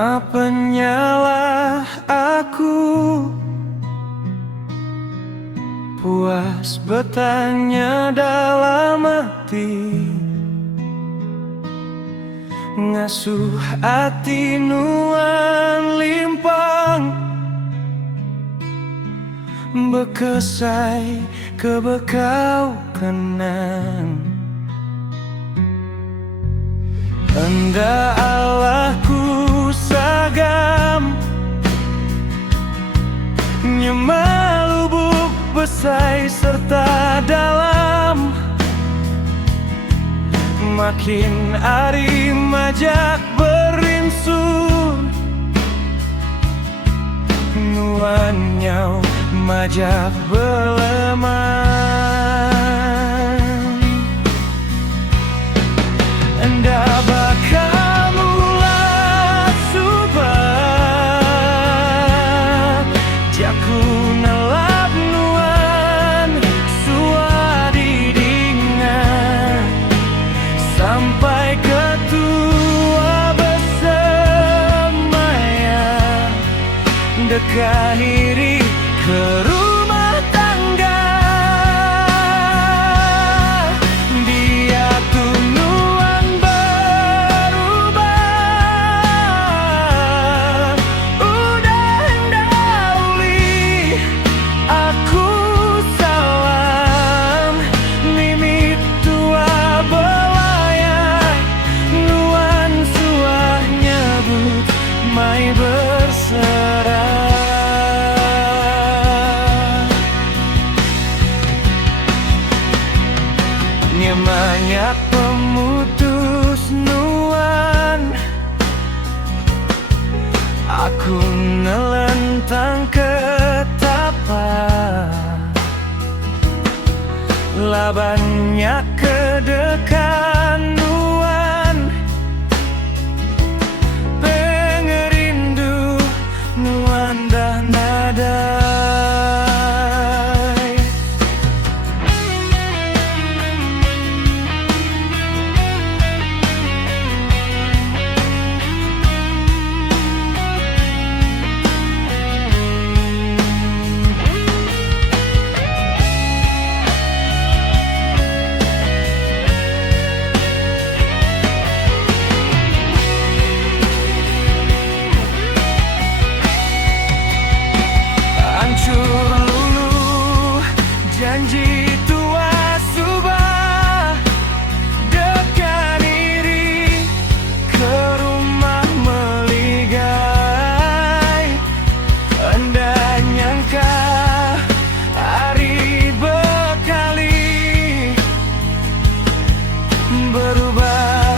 Cuma penyalah aku, puas bertanya dalam hati, ngasuh hati nuan limpang, bekesai kebekau kenang. Anda Allahku sagam, nyema lubuk besai serta dalam, makin hari majak berinsur, nuan nyau majak belemah. Anda bakal mula subah, jaku nelap nuan suadi dingan, sampai ketua bersemaya, dekat diri ke rumah tangga. Dia tunuan berubah, udah hendauli aku salam, mimit tua belayar, nuan suah nyebut mai berserah. Banyak pemutus nuan, aku nelentang ketapa, lah banyak kedekan nuan, pengerindu nuan dah nada. Janji tua subah, dekat diri ke rumah meligai. Anda nyangka hari bekali berubah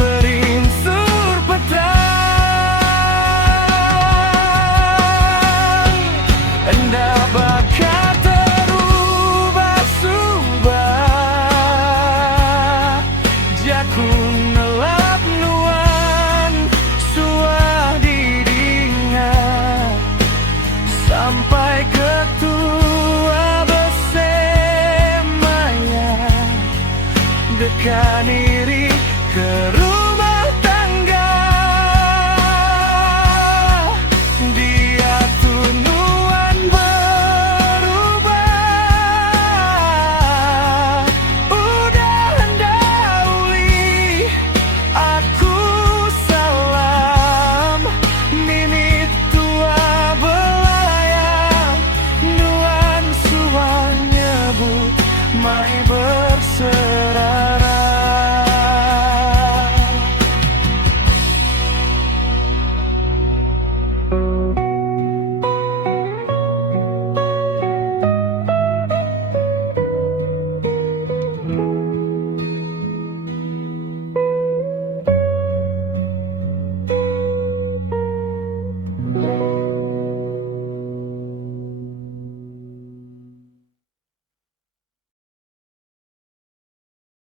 berinsur petang. Anda bakal nelap nuan suah didingan, sampai ketua bersemaya, dekat diri ke